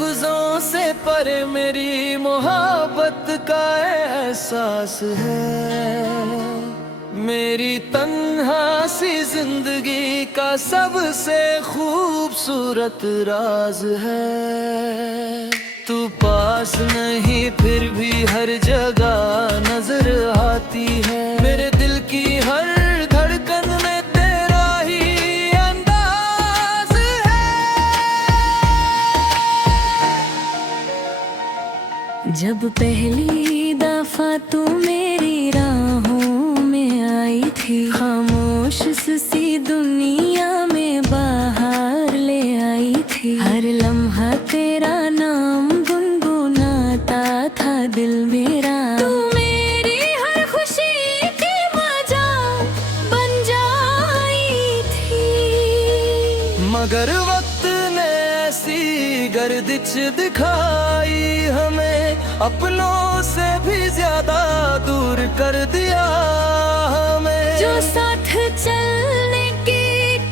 लफ्जों से परे मेरी मोहब्बत का एहसास है। मेरी तन्हा सी जिंदगी का सबसे खूबसूरत राज है। तू पास नहीं फिर भी हर जगह नजर आती है। मेरे दिल की हर धड़कन में तेरा ही अंदाज है। जब पहली दफा तू मेरी राहों में आई थी, खामोश सी दुनिया में बाहर ले आई थी। हर लम्हा तेरा नाम गुनगुनाता था दिल मेरा। तू मेरी हर खुशी की वजह बन जाई थी। मगर वक्त ने ऐसी गर्दिश दिखाई हमें, अपनों से भी ज्यादा दूर कर दिया हमें। जो साथ चलने की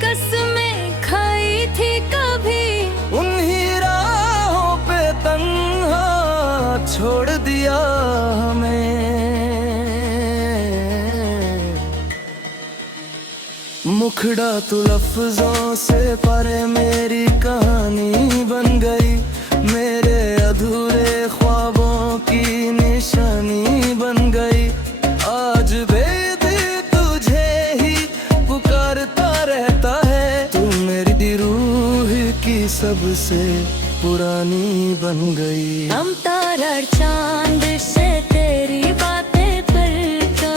कसमें खाई थी कभी, उन्हीं राहों पे तन्हा छोड़ दिया हमें। मुखड़ा तू लफ्जों से परे मेरी कहानी बन गई। मेरे अधूरे ख्वाबों की निशानी बन गई। आज बेद तुझे ही पुकारता रहता है। तू मेरी रूह की सबसे पुरानी बन गई। हम तारा चांद से तेरी बातें करता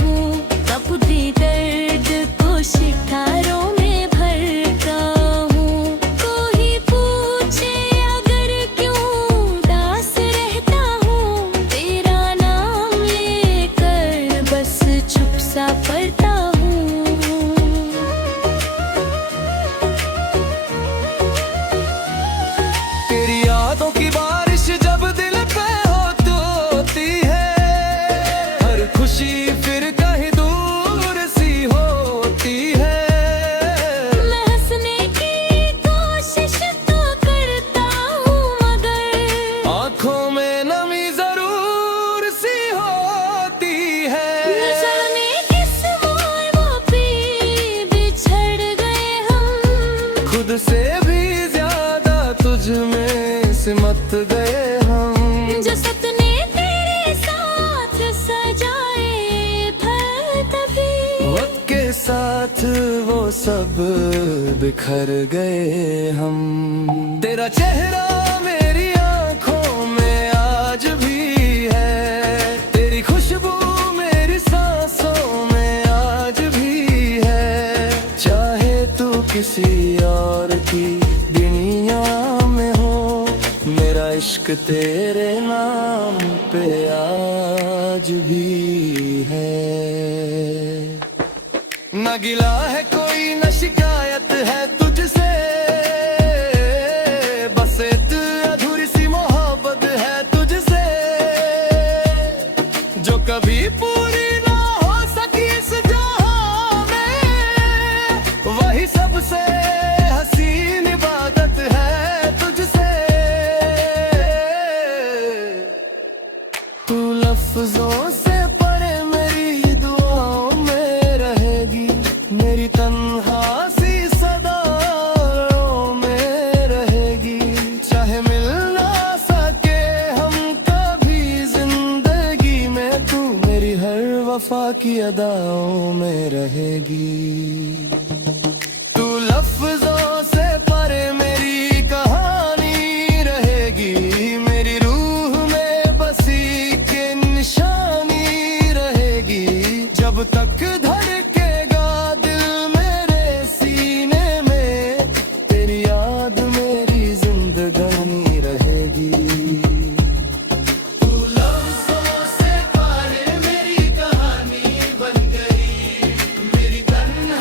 हूँ, तपती दर्द को सितारों में भरता हूँ। कोई पूछे अगर क्यों उदास रहता हूँ, तेरा नाम लेकर बस चुप सा पड़ता हूँ। तेरी यादों की बारिश जब दिल पे होती है। हर खुशी फिर कहीं दूर सी होती है। मैं हंसने की कोशिश तो करता हूँ, मगर आंखों में नमी जरूर सी होती है। जाने किस मोड़ पे बिछड़ गए हम, खुद से भी ज्यादा तुझ में सिमट गए हम। जो सपने तेरे साथ सजाए थे तभी, वक्त के साथ वो सब बिखर गए हम। तेरा चेहरा मेरी आंखों में आज भी है। तेरी खुशबू मेरी सांसों में आज भी है। चाहे तू किसी और की दुनिया में हो, मेरा इश्क तेरे नाम पे आज भी है। न गिला है कोई न शिकायत है तुझसे, बस एक अधूरी सी मोहब्बत है तुझसे, जो कभी पूरी ना हो सकी इस जहां में। वही सबसे हसीन इबादत है तुझसे। तू लफ्जों से परे मेरी दुआओं में रहेगी। मेरी तन्हा सी सदाओं में रहेगी। चाहे मिल ना सके हम कभी जिंदगी में, तू मेरी हर वफा की अदाओं में रहेगी। तू लफ्जों से परे मेरी कहानी रहेगी। मेरी रूह में बसी के निशानी रहेगी। जब तक धड़केगा दिल मेरे सीने में, तेरी याद मेरी जिंदगानी रहेगी। तू लफ्जों से परे मेरी कहानी बन गई। मेरी तन्हाई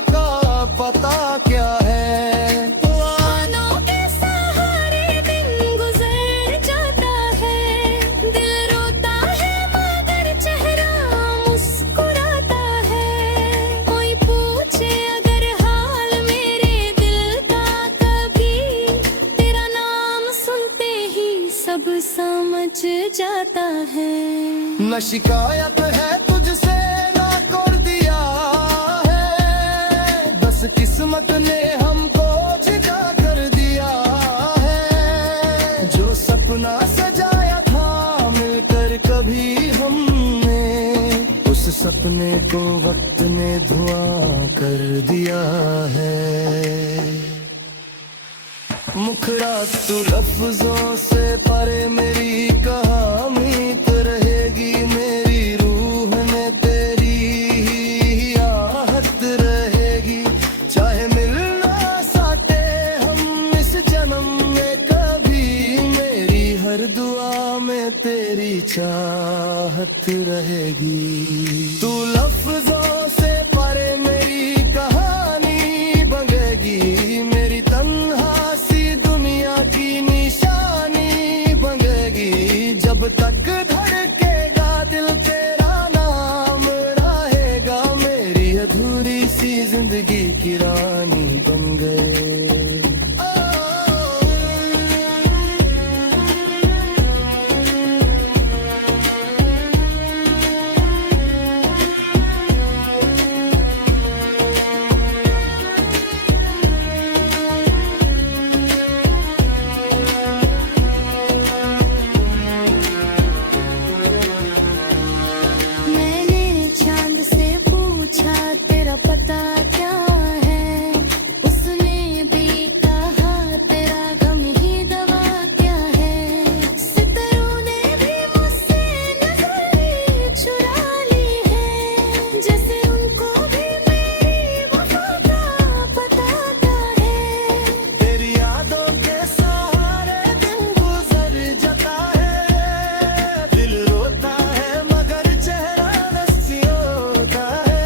का पता क्या है। ख्वाबों के सहारे दिन गुजर जाता है, दिल रोता है मगर चेहरा मुस्कुराता है। कोई पूछे अगर हाल मेरे दिल का कभी, तेरा नाम सुनते ही सब समझ जाता है। न शिकायत है तुझसे ना कर दिया है, बस किस्मत ने हमको जिदा कर दिया है। जो सपना सजाया था मिलकर कभी हमने, उस सपने को वक्त ने धुआं कर दिया है। मुखड़ा तू लफ्जों से परे मेरी कहानी तो रहेगी, मेरी रूह में तेरी ही आहत रहेगी। चाहे मिलना साटे हम इस जन्म में कभी, मेरी हर दुआ में तेरी चाहत रहेगी। तू लफ्जों से परे मेरी कहानी बनेगी, मेरी तन्हा दुनिया की निशानी बनेगी। जब तक धड़केगा दिल तेरा नाम रहेगा, मेरी अधूरी सी जिंदगी की रानी बन गए। पता क्या है, उसने भी कहा तेरा गम ही दवा क्या है। सितारों ने भी मुझसे नजरें चुरा ली है, जैसे उनको भी मेरी वफा का पता क्या है। तेरी यादों के सहारे दिन गुजर जाता है, दिल रोता है मगर चेहरा रस्सी होता है।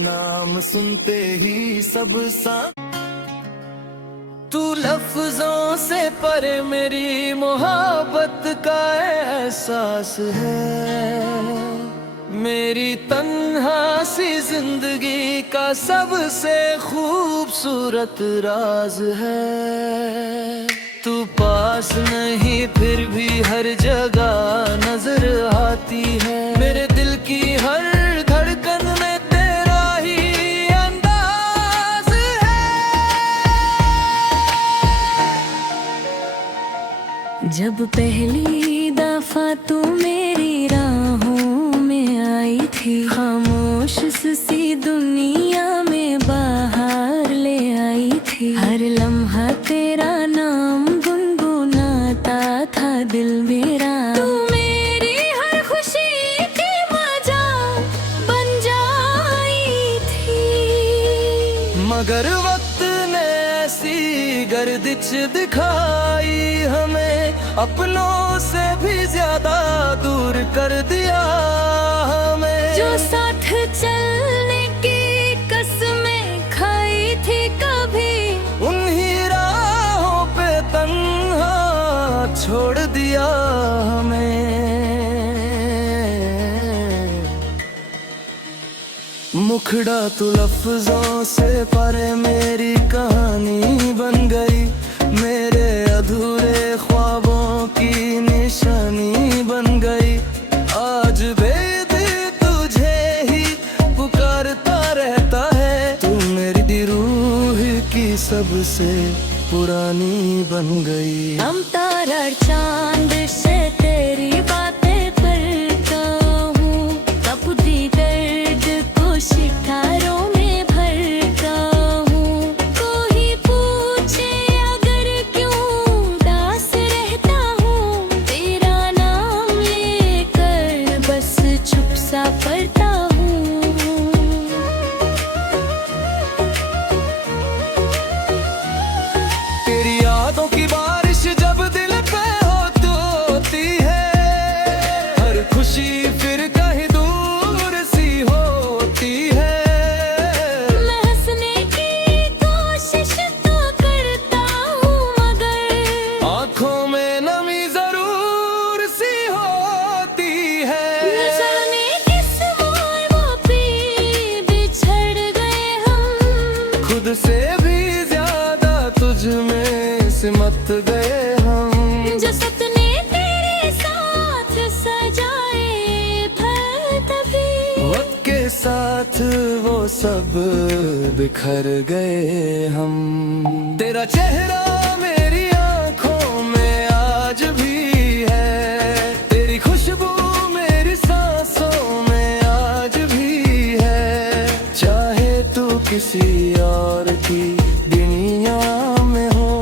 नाम सुनते ही सब सा तू लफ्जों से परे मेरी मोहब्बत का एहसास है। मेरी तन्हा सी जिंदगी का सबसे खूबसूरत राज है। तू पास नहीं फिर भी हर जगह नजर आती है, मेरे दिल की हर धड़कन में तेरा ही अंदाज है। जब पहली दफा तू मेरी राहों में आई थी, खामोश सी दुनिया में बाहर ले आई थी। हर लम्हा तेरा नाम गुनगुनाता था दिल मेरा। तू मेरी हर खुशी की वजह बन जाई थी, मगर वक्त ने ऐसी गर्दिश दिखाई हमें, अपनों से भी ज्यादा दूर कर दिया हमें। जो साथ चलने की कसमें खाई थी कभी, उन्हीं राहों पे तन्हा छोड़ दिया हमें। मुखड़ा तू लफ्जों से परे मेरी कहानी बन गई, मेरे अधूरे ख्वाबों की निशानी बन गई। आज बेद तुझे ही पुकारता रहता है, तू मेरी रूह की सबसे पुरानी बन गई। हम तारा चांद से तेरी बातें करता हूँ, तपती दर्द को शिकारों में भरता हूँ। कोई पूछे अगर क्यों उदास रहता हूँ, तेरा नाम लेकर बस चुप सा पड़ता हूँ। तेरी यादों की बारिश जब दिल पे होती है, सब बिखर गए हम। तेरा चेहरा मेरी आंखों में आज भी है, तेरी खुशबू मेरी सांसों में आज भी है। चाहे तू किसी और की दुनिया में हो,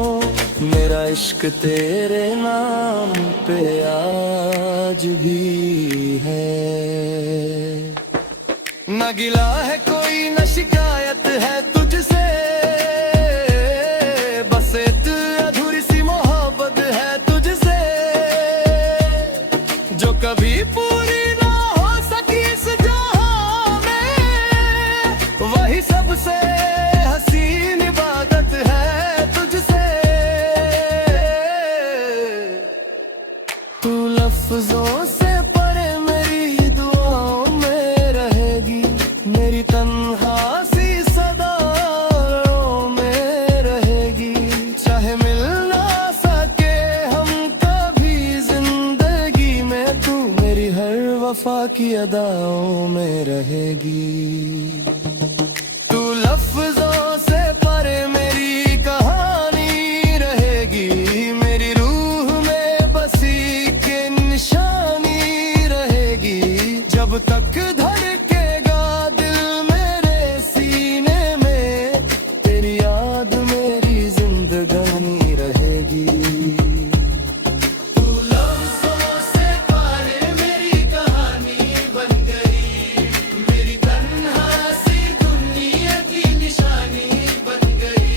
मेरा इश्क तेरे नाम पे आज भी है। न गिला है कोई न शिकायत है तुझसे, बस एक अधूरी सी मोहब्बत है तुझसे, जो कभी पूरी ना हो सकी इस जहां में। वही सबसे हसीन इबादत है तुझसे। तू लफ्जों से परे मेरी दुआओं में रहेगी, मेरी तन्हा सी सदाओं में रहेगी। चाहे मिल ना सके हम कभी जिंदगी में, तू मेरी हर वफा की अदाओं में रहेगी। तू लफ्जों से परे मेरी कहानी रहेगी, मेरी रूह में बसी के निशानी रहेगी। जब तक धड़केगा दिल मेरे सीने में, तेरी याद मेरी जिंदगानी रहेगी। तू लफ्जों से परे मेरी कहानी बन गई, मेरी तन्हा सी दुनिया की निशानी बन गई।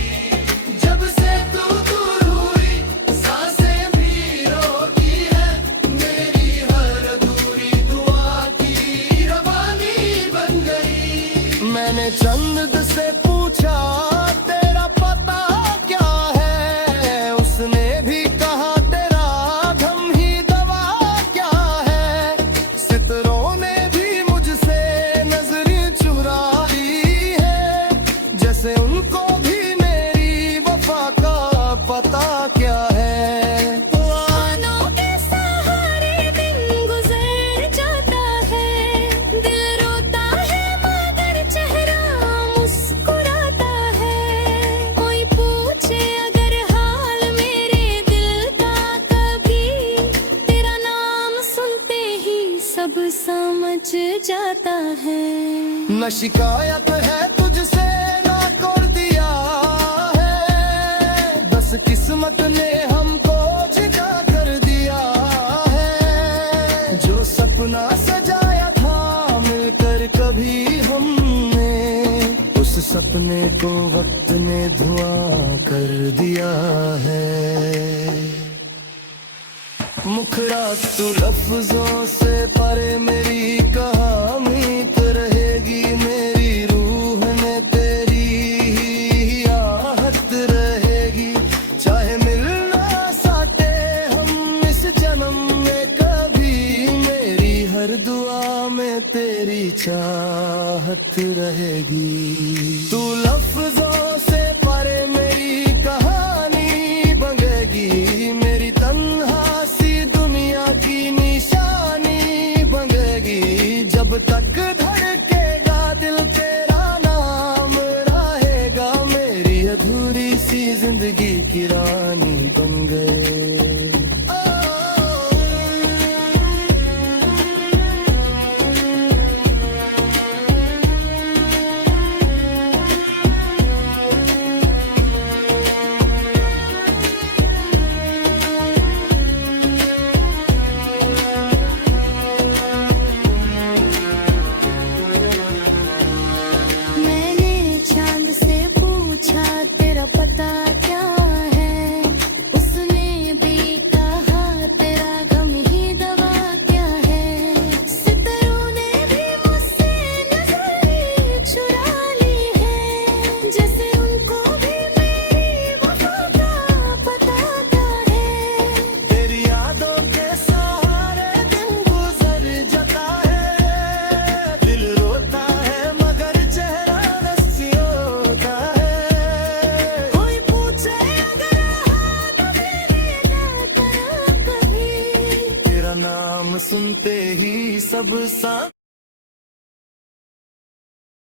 जब से तू दूर हुई सांसें भी रोकी है, मेरी हर अधूरी दुआ की रवानी बन गई। मैंने चंद से पूछा तेरा पता क्या है, उसने भी कहा तेरा गम ही दवा क्या है। सितारों ने भी मुझसे नजरें चुरा ली है, जैसे उनको भी मेरी वफा का पता क्या है। आनों के सहारे दिन गुजर जाता है, दिल रोता है मगर चेहरा मुस्कुराता है। कोई पूछे अगर हाल मेरे दिल का कभी, तेरा नाम सुनते ही सब समझ जाता है। न शिकायत है तुझसे ना कर दिया है, बस किस्मत ने हमको जिदा कर दिया है। जो सपना सजाया था मिलकर कभी हमने, उस सपने को वक्त ने धुआं कर दिया है। मुखड़ा तू लफ्जों से परे मेरी कहानी तो रहेगी, मेरी रूह में तेरी ही आहत रहेगी। चाहे मिल ना सके हम इस जन्म में कभी, मेरी हर दुआ में तेरी चाहत रहेगी। तू लफ्जों से परे मेरी कहानी बनेगी, मेरी तन्हा सी दुनिया की निशानी बनेगी। जब तक धड़केगा दिल तेरा नाम रहेगा, मेरी अधूरी सी जिंदगी की रानी बन गए। मैंने चांद से पूछा तेरा पता क्या है, उसने भी कहा तेरा गम ही दवा क्या है। सितारों ने भी मुझसे नजरें चुरा ली है, जैसे उनको भी मेरी वफा का पता क्या है। तेरी यादों के सहारे दिन गुजर जाता है, दिल रोता है मगर चेहरा हंसी होता है। कोई पूछे अगर हाथ मेरे ना करा कभी, तेरा नाम सुनते ही सब सा